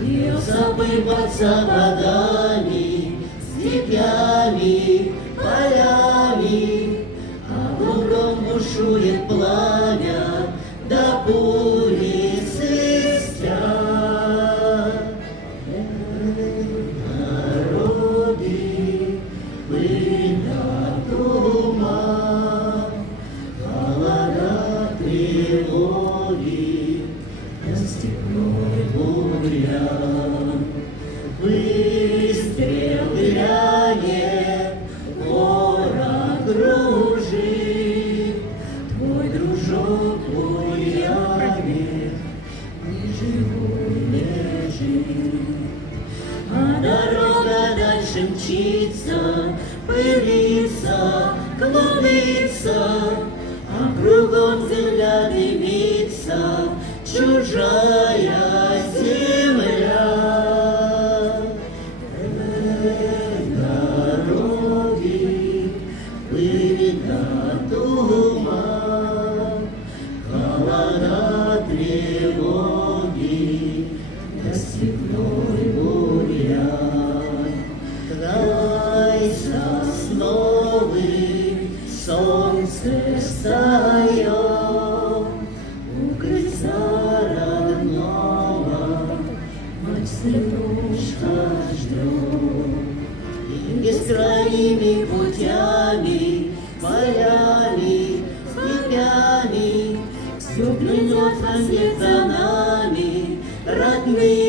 Не забываться водами, степями, полями, а кругом бушует пламя, да пули свистят. Народы пылят ума, холода тревоги, да степной бурьян. Выстрел грянет, ворон кружит, твой дружок буянит, не живой лежит. А дорога дальше мчится, пылится, клубится, а кругом земля дымится, чужая земля. Дороги пылят ума, холода тревоги, да степной бурьян. Край сосновый, солнце встает, у крыльца родного мать сынушка ждет. И бескрайними путями, полями, степями все плетется вслед за нами, родные.